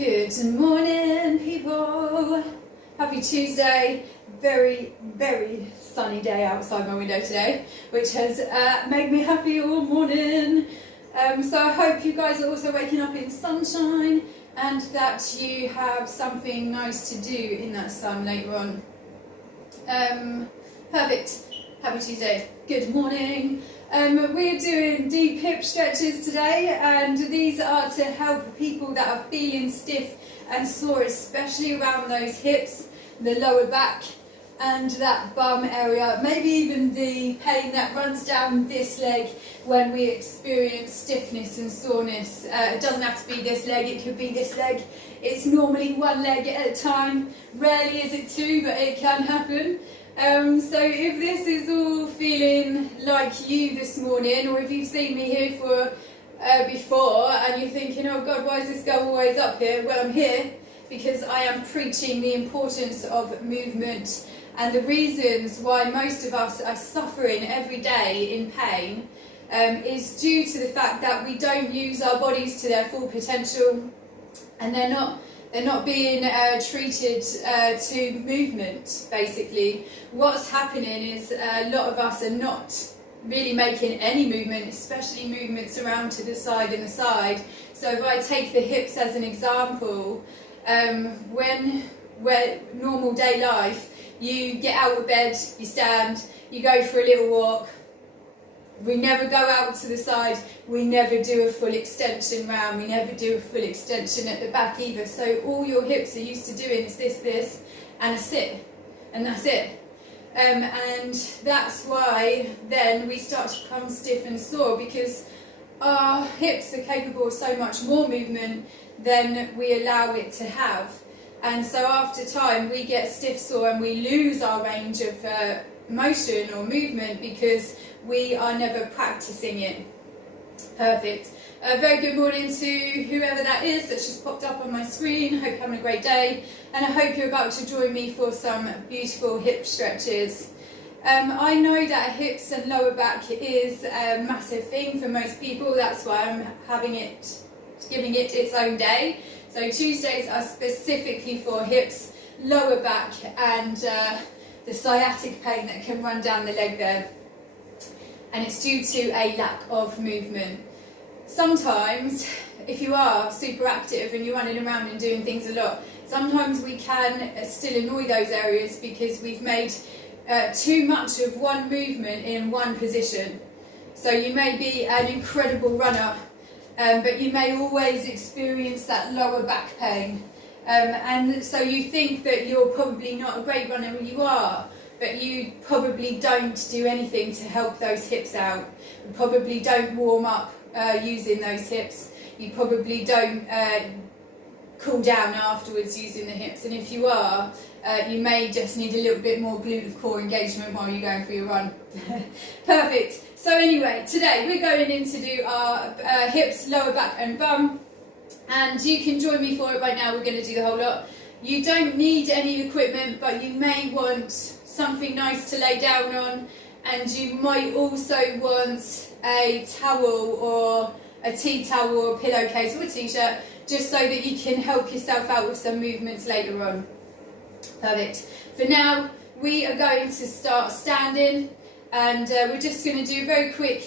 Good morning, people. Happy Tuesday. Very, very sunny day outside my window today, which has made me happy all morning. So I hope you guys are also waking up in sunshine and that you have something nice to do in that sun later on. Perfect. Happy Tuesday. Good morning. We're doing deep hip stretches today, and these are to help people that are feeling stiff and sore, especially around those hips, the lower back and that bum area, maybe even the pain that runs down this leg when we experience stiffness and soreness. It doesn't have to be this leg, it could be this leg. It's normally one leg at a time, rarely is it two, but it can happen. So if this is all feeling like you this morning, or if you've seen me here for before and you're thinking, oh God, why is this girl always up here? Well, I'm here because I am preaching the importance of movement and the reasons why most of us are suffering every day in pain is due to the fact that we don't use our bodies to their full potential, and they're not being treated to movement, basically. What's happening is a lot of us are not really making any movement, especially movements around to the side and the side. So if I take the hips as an example, when normal day life, you get out of bed, you stand, you go for a little walk. We never go out to the side, we never do a full extension round, we never do a full extension at the back either. So all your hips are used to doing is this, and a sit, and that's it. And that's why then we start to become stiff and sore, because our hips are capable of so much more movement than we allow it to have. And so after time we get stiff, sore, and we lose our range of motion or movement because we are never practicing it. Perfect. Very good morning to whoever that is that's just popped up on my screen. Hope you're having a great day, and I hope you're about to join me for some beautiful hip stretches. I know that hips and lower back is a massive thing for most people. That's why I'm giving it its own day. So Tuesdays are specifically for hips, lower back, and the sciatic pain that can run down the leg there. And it's due to a lack of movement. Sometimes, if you are super active and you're running around and doing things a lot, sometimes we can still annoy those areas because we've made too much of one movement in one position. So you may be an incredible runner, but you may always experience that lower back pain. And so you think that you're probably not a great runner, and you are, but you probably don't do anything to help those hips out. You probably don't warm up using those hips. You probably don't cool down afterwards using the hips. And if you are, you may just need a little bit more glute core engagement while you're going for your run. Perfect. So anyway, today we're going in to do our hips, lower back and bum. And you can join me for it right now. We're going to do the whole lot. You don't need any equipment, but you may want something nice to lay down on, and you might also want a towel or a tea towel or a pillowcase or a t-shirt, just so that you can help yourself out with some movements later on. Perfect. For now, we are going to start standing, and we're just going to do a very quick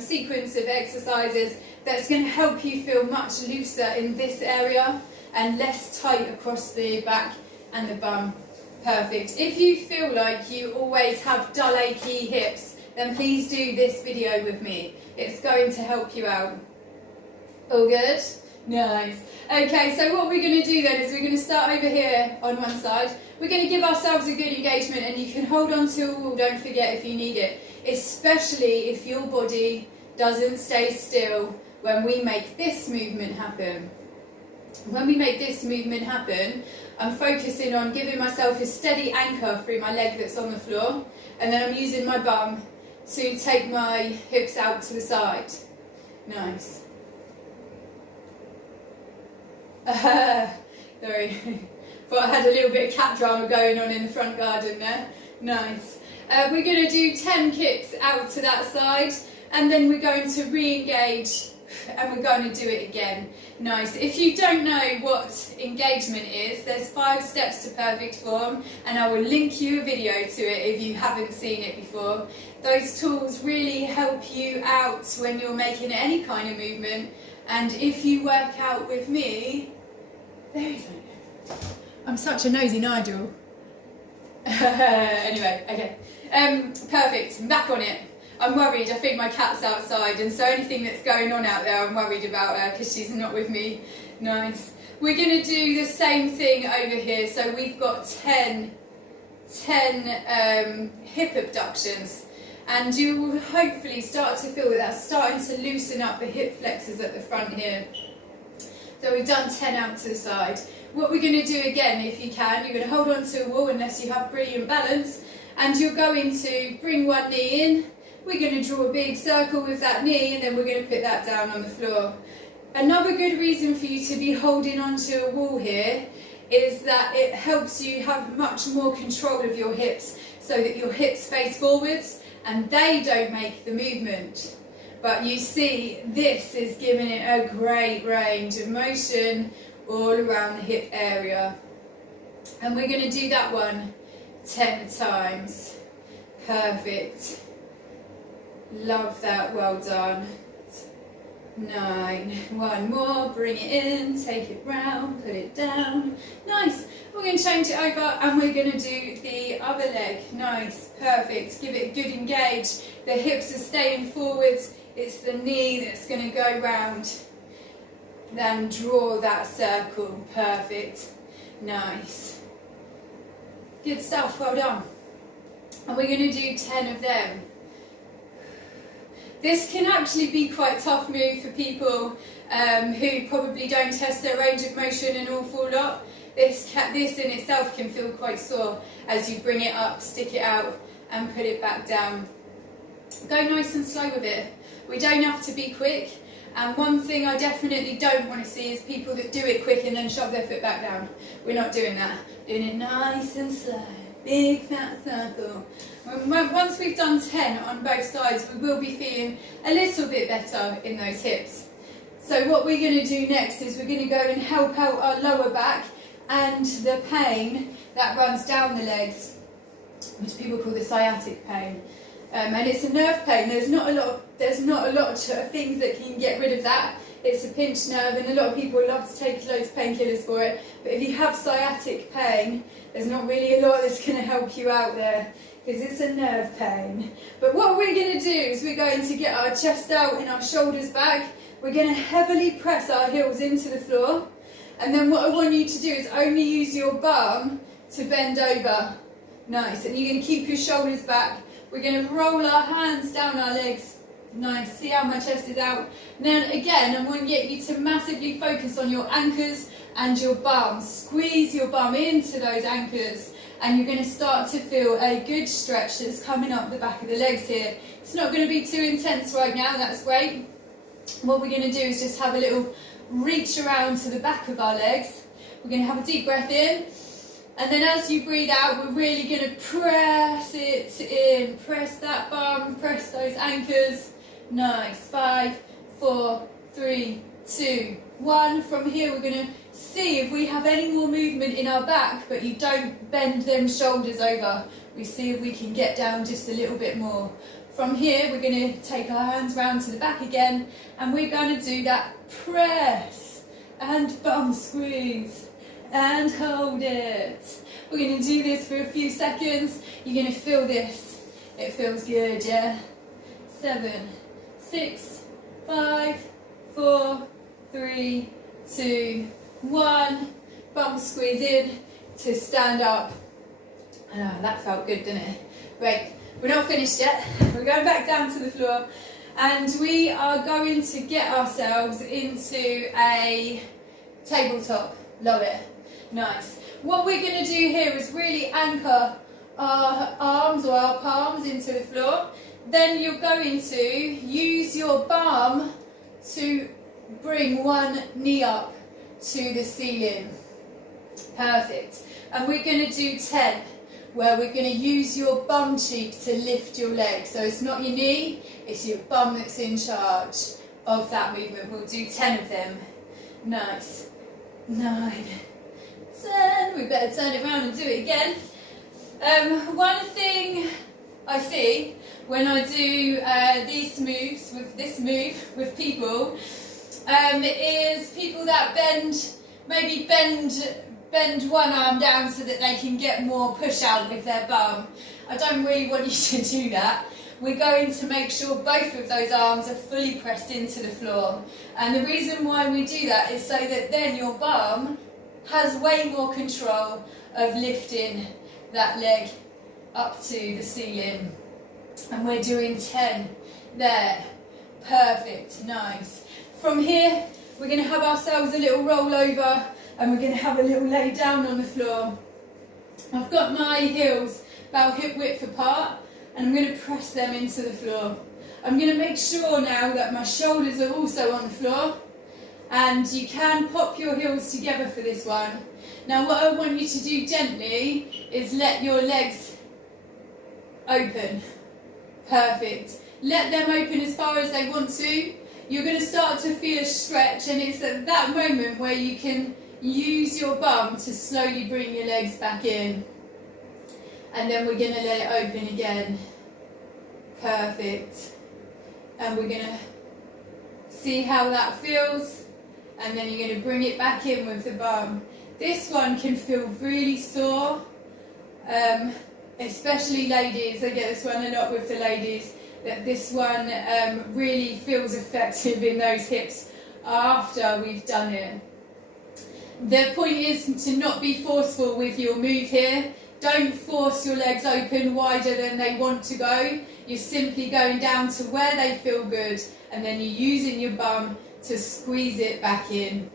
sequence of exercises that's going to help you feel much looser in this area and less tight across the back and the bum. Perfect. If you feel like you always have dull, achy hips, then please do this video with me. It's going to help you out. All good? Nice. Okay, so what we're going to do then is we're going to start over here on one side. We're going to give ourselves a good engagement, and you can hold on to a wall, don't forget, if you need it, especially if your body doesn't stay still when we make this movement happen. When we make this movement happen, I'm focusing on giving myself a steady anchor through my leg that's on the floor, and then I'm using my bum to take my hips out to the side. Nice. Sorry, thought I had a little bit of cat drama going on in the front garden there. Nice. We're going to do 10 kicks out to that side, and then we're going to re-engage And we're going to do it again. Nice. If you don't know what engagement is, there's 5 steps to perfect form, and I will link you a video to it if you haven't seen it before. Those tools really help you out when you're making any kind of movement, and if you work out with me, there is one. I'm such a nosy Nigel. Anyway, okay. Perfect. I'm back on it. I'm worried. I think my cat's outside, and so anything that's going on out there, I'm worried about her because she's not with me. Nice. We're going to do the same thing over here. So we've got 10 hip abductions, and you will hopefully start to feel that that's starting to loosen up the hip flexors at the front here. So we've done 10 out to the side. What we're going to do again, if you can, you're going to hold on to a wall unless you have brilliant balance, and you're going to bring one knee in. We're going to draw a big circle with that knee, and then we're going to put that down on the floor. Another good reason for you to be holding onto a wall here is that it helps you have much more control of your hips, so that your hips face forwards and they don't make the movement. But you see, this is giving it a great range of motion all around the hip area. And we're going to do that one 10 times. Perfect. Love that, well done. 9. One more, bring it in, take it round, put it down. Nice. We're going to change it over and we're going to do the other leg. Nice, perfect. Give it a good engage. The hips are staying forwards. It's the knee that's going to go round. Then draw that circle. Perfect. Nice. Good stuff, well done. And we're going to do 10 of them. This can actually be quite a tough move for people who probably don't test their range of motion an awful lot. This in itself can feel quite sore as you bring it up, stick it out and put it back down. Go nice and slow with it. We don't have to be quick. And one thing I definitely don't want to see is people that do it quick and then shove their foot back down. We're not doing that. Doing it nice and slow. Big fat circle. Once we've done 10 on both sides, we will be feeling a little bit better in those hips. So what we're going to do next is we're going to go and help out our lower back and the pain that runs down the legs, which people call the sciatic pain. And it's a nerve pain. There's not a lot of things that can get rid of that. It's a pinched nerve, and a lot of people love to take loads of painkillers for it. But if you have sciatic pain, there's not really a lot that's going to help you out there, because it's a nerve pain. But what we're going to do is we're going to get our chest out and our shoulders back. We're going to heavily press our heels into the floor. And then what I want you to do is only use your bum to bend over. Nice. And you're going to keep your shoulders back. We're going to roll our hands down our legs. Nice. See how my chest is out. Now again, I want to get you to massively focus on your anchors and your bum. Squeeze your bum into those anchors, and you're going to start to feel a good stretch that's coming up the back of the legs here. It's not going to be too intense right now, that's great. What we're going to do is just have a little reach around to the back of our legs. We're going to have a deep breath in, and then as you breathe out, we're really going to press it in. Press that bum, press those anchors. Nice. 5, 4, 3, 2, 1. From here we're going to see if we have any more movement in our back, but you don't bend them shoulders over. We see if we can get down just a little bit more. From here we're going to take our hands round to the back again, and we're going to do that press and bum squeeze and hold it. We're going to do this for a few seconds. You're going to feel this. It feels good, yeah? 7, 6, 5, 4, 3, 2, 1. Bum squeeze in to stand up. Ah, that felt good, didn't it? Great. We're not finished yet. We're going back down to the floor, and we are going to get ourselves into a tabletop. Love it. Nice. What we're going to do here is really anchor our arms or our palms into the floor. Then you're going to use your bum to bring one knee up to the ceiling. Perfect. And we're going to do 10, where we're going to use your bum cheek to lift your leg. So it's not your knee, it's your bum that's in charge. of that movement. We'll do 10 of them. Nice. 9, 10. We better turn it around and do it again. One thing I see when I do these moves, with this move with people, is people that maybe bend one arm down so that they can get more push out with their bum. I don't really want you to do that. We're going to make sure both of those arms are fully pressed into the floor. And the reason why we do that is so that then your bum has way more control of lifting that leg up to the ceiling. And we're doing 10 there. Perfect, nice. From here, we're going to have ourselves a little roll over and we're going to have a little lay down on the floor. I've got my heels about hip width apart and I'm going to press them into the floor. I'm going to make sure now that my shoulders are also on the floor, and you can pop your heels together for this one. Now what I want you to do gently is let your legs open. Perfect. Let them open as far as they want to. You're going to start to feel a stretch, and it's at that moment where you can use your bum to slowly bring your legs back in. And then we're going to let it open again. Perfect. And we're going to see how that feels. And then you're going to bring it back in with the bum. This one can feel really sore, especially ladies. I get this one a lot with the ladies, that this one really feels effective in those hips after we've done it. The point is to not be forceful with your move here. Don't force your legs open wider than they want to go. You're simply going down to where they feel good, and then you're using your bum to squeeze it back in.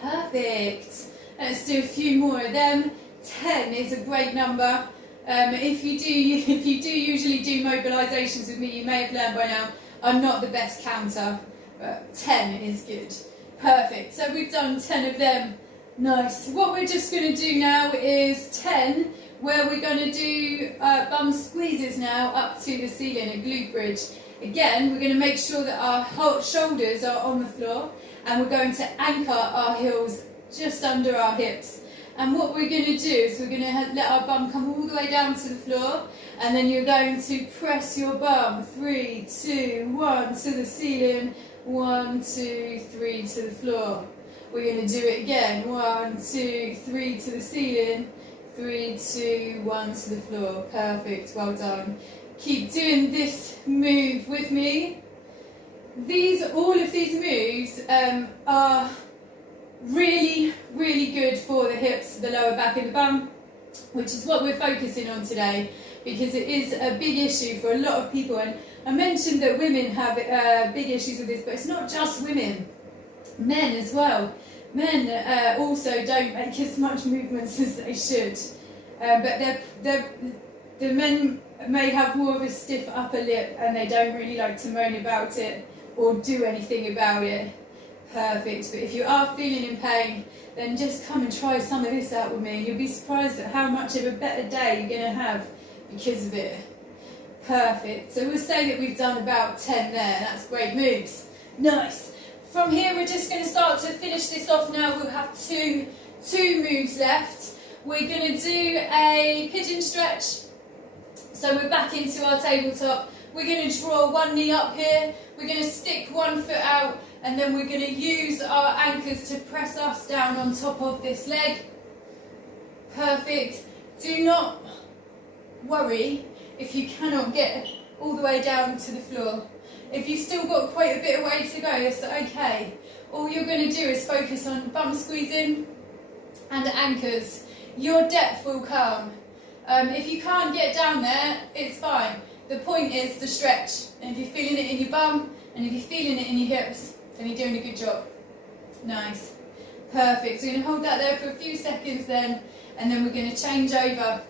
Perfect. Let's do a few more of them. 10 is a great number. If you do usually do mobilisations with me, you may have learned by now, I'm not the best counter, but 10 is good. Perfect. So we've done 10 of them. Nice. What we're just going to do now is 10, where we're going to do bum squeezes now up to the ceiling, a glute bridge. Again, we're going to make sure that our shoulders are on the floor, and we're going to anchor our heels just under our hips. And what we're going to do is we're going to let our bum come all the way down to the floor, and then you're going to press your bum 3, 2, 1 to the ceiling, 1, 2, 3 to the floor. We're going to do it again, 1, 2, 3 to the ceiling, 3, 2, 1 to the floor. Perfect, well done. Keep doing this move with me. All of these moves are really, really good for the hips, the lower back and the bum, which is what we're focusing on today, because it is a big issue for a lot of people. And I mentioned that women have big issues with this, but it's not just women, men as well. Men also don't make as much movements as they should, but the men may have more of a stiff upper lip and they don't really like to moan about it or do anything about it. Perfect. But if you are feeling in pain, then just come and try some of this out with me, and you'll be surprised at how much of a better day you're going to have because of it. Perfect. So we'll say that we've done about 10 there. That's great moves. Nice. From here, we're just going to start to finish this off now. We'll have two moves left. We're going to do a pigeon stretch. So we're back into our tabletop. We're going to draw one knee up here. We're going to stick one foot out, and then we're going to use our anchors to press us down on top of this leg. Perfect. Do not worry if you cannot get all the way down to the floor. If you've still got quite a bit of way to go, it's okay. All you're going to do is focus on bum squeezing and anchors. Your depth will come. If you can't get down there, it's fine. The point is the stretch. And if you're feeling it in your bum, and if you're feeling it in your hips, then you're doing a good job. Nice. Perfect. So you're going to hold that there for a few seconds then, and then we're going to change over,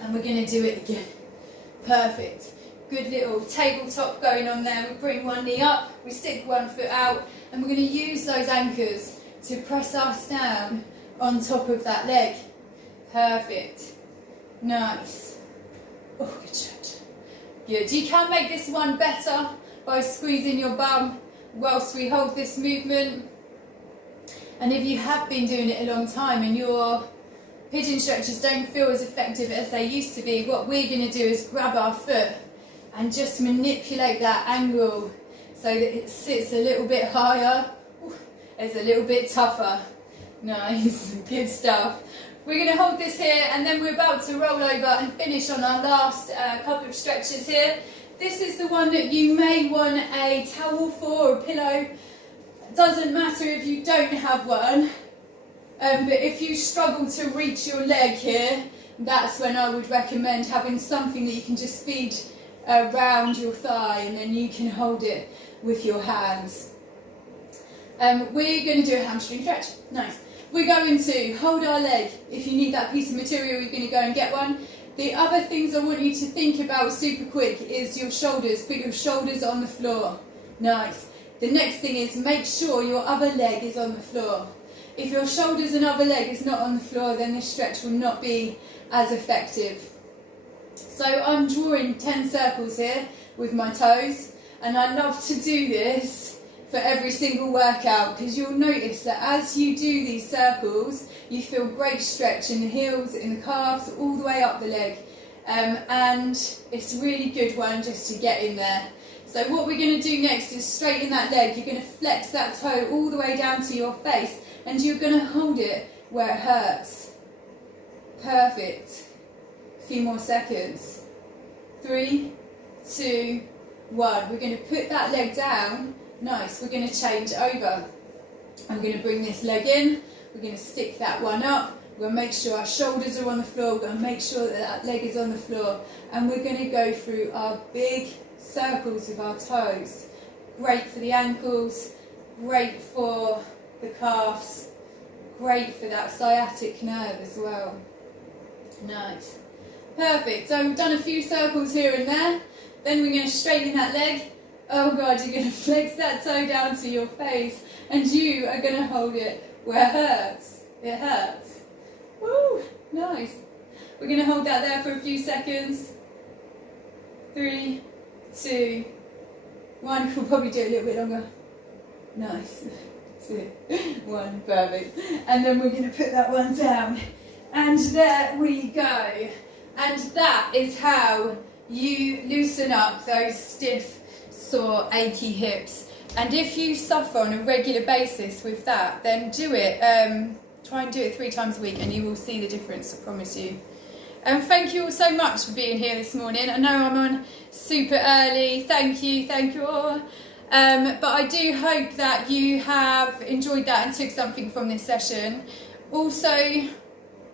and we're going to do it again. Perfect. Good little tabletop going on there. We bring one knee up, we stick one foot out, and we're going to use those anchors to press us down on top of that leg. Perfect. Nice. Oh, good shot. Good. You can make this one better by squeezing your bum whilst we hold this movement. And if you have been doing it a long time and your pigeon stretches don't feel as effective as they used to be, what we're going to do is grab our foot and just manipulate that angle so that it sits a little bit higher. It's a little bit tougher. Nice, good stuff. We're going to hold this here and then we're about to roll over and finish on our last couple of stretches here. This is the one that you may want a towel for or a pillow. It doesn't matter if you don't have one, but if you struggle to reach your leg here, that's when I would recommend having something that you can just feed around your thigh and then you can hold it with your hands. We're going to do a hamstring stretch. Nice. We're going to hold our leg. If you need that piece of material, you're going to go and get one. The other things I want you to think about super quick is your shoulders. Put your shoulders on the floor. Nice. The next thing is make sure your other leg is on the floor. If your shoulders and other leg is not on the floor, then this stretch will not be as effective. So I'm drawing 10 circles here with my toes, and I love to do this for every single workout because you'll notice that as you do these circles, you feel great stretch in the heels, in the calves, all the way up the leg. And it's a really good one just to get in there. So what we're going to do next is straighten that leg. You're going to flex that toe all the way down to your face and you're going to hold it where it hurts. Perfect. A few more seconds. 3, 2, 1. We're going to put that leg down. Nice. We're going to change over. I'm going to bring this leg in. We're going to stick that one up. We're going to make sure our shoulders are on the floor. We're going to make sure that that leg is on the floor. And we're going to go through our big circles with our toes. Great for the ankles, great for the calves, great for that sciatic nerve as well. Nice. Perfect. So we've done a few circles here and there. Then we're going to straighten that leg. Oh God, you're going to flex that toe down to your face and you are going to hold it where it hurts. It hurts. Woo, nice. We're going to hold that there for a few seconds. 3, 2, 1. We'll probably do it a little bit longer. Nice. 2, 1. Perfect. And then we're going to put that one down. And there we go. And that is how you loosen up those stiff, sore, achy hips. And if you suffer on a regular basis with that, then do it. Try and do it 3 times a week and you will see the difference, I promise you. Thank you all so much for being here this morning. I know I'm on super early. Thank you all. But I do hope that you have enjoyed that and took something from this session. Also,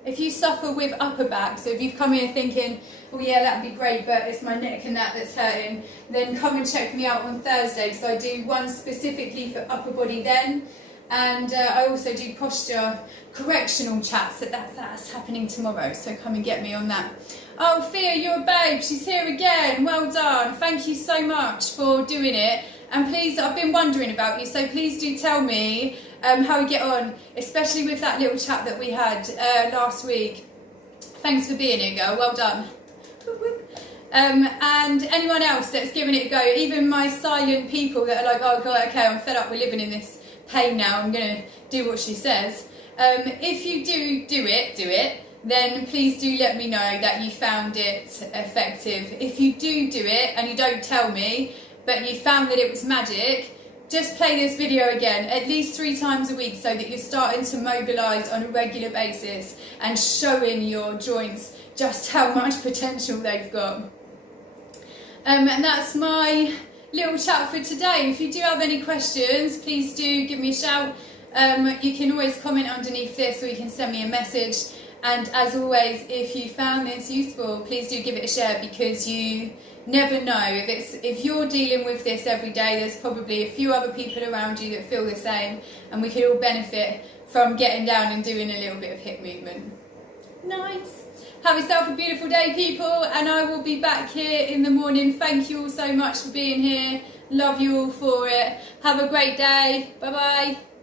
if you suffer with upper back, so if you've come here thinking, oh yeah, that'd be great, but it's my neck and that's hurting, then come and check me out on Thursday. So I do one specifically for upper body then. And I also do posture correctional chats, so that's happening tomorrow, so come and get me on that. Oh, Thea, you're a babe, she's here again, well done. Thank you so much for doing it. And please, I've been wondering about you, so please do tell me how you get on, especially with that little chat that we had last week. Thanks for being here, girl, well done. And anyone else that's given it a go, even my silent people that are like, oh God, okay, I'm fed up, we're living in this pain now, I'm going to do what she says. If you do it, then please do let me know that you found it effective. If you do it and you don't tell me, but you found that it was magic, just play this video again at least 3 times a week so that you're starting to mobilise on a regular basis and showing your joints just how much potential they've got. And that's my little chat for today. If you do have any questions, please do give me a shout. You can always comment underneath this or you can send me a message. And as always, if you found this useful, please do give it a share because you never know. If you're dealing with this every day, there's probably a few other people around you that feel the same and we could all benefit from getting down and doing a little bit of hip movement. Nice. Have yourself a beautiful day, people, and I will be back here in the morning. Thank you all so much for being here. Love you all for it. Have a great day. Bye-bye.